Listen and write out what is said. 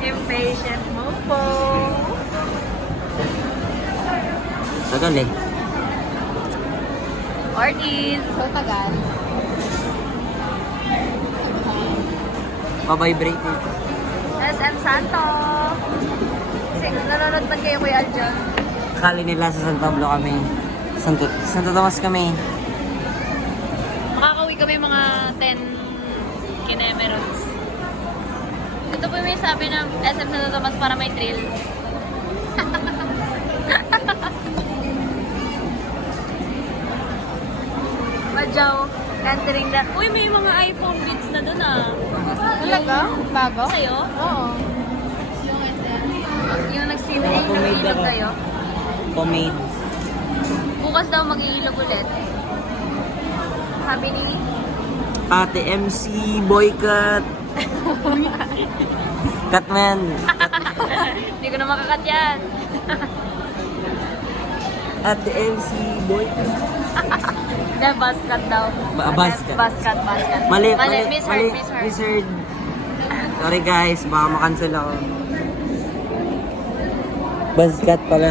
Impatient mo po. Tagal eh. Ortiz. So tagal. Pa-vibrate eh. SM Santo. Kasi nanonood man kayo Kuya Aljon. Akala nila sa San Pablo kami. Santo Tomas kami. Makakauwi kami mga 10 kinemerons. Ito po yung sabi ng SM Santo Tomas para may thrill. Madyaw, entering na. Uy, may mga iPhone beats na dun ah. Talaga? Bago? Sa'yo? Oo. Yung nag-streaming, yung Pomade nag-iilog ako. kayo. Pomade. Bukas daw mag-iilog ulit. Sabi ni... Ate MC, boycott. Catman. Hindi ko na makakat yan. Ate MC, boycott. Hindi, basket daw. Basket. Basket. Mali. Misheard. Misheard. Sorry guys, baka makancel ako. Basket pala.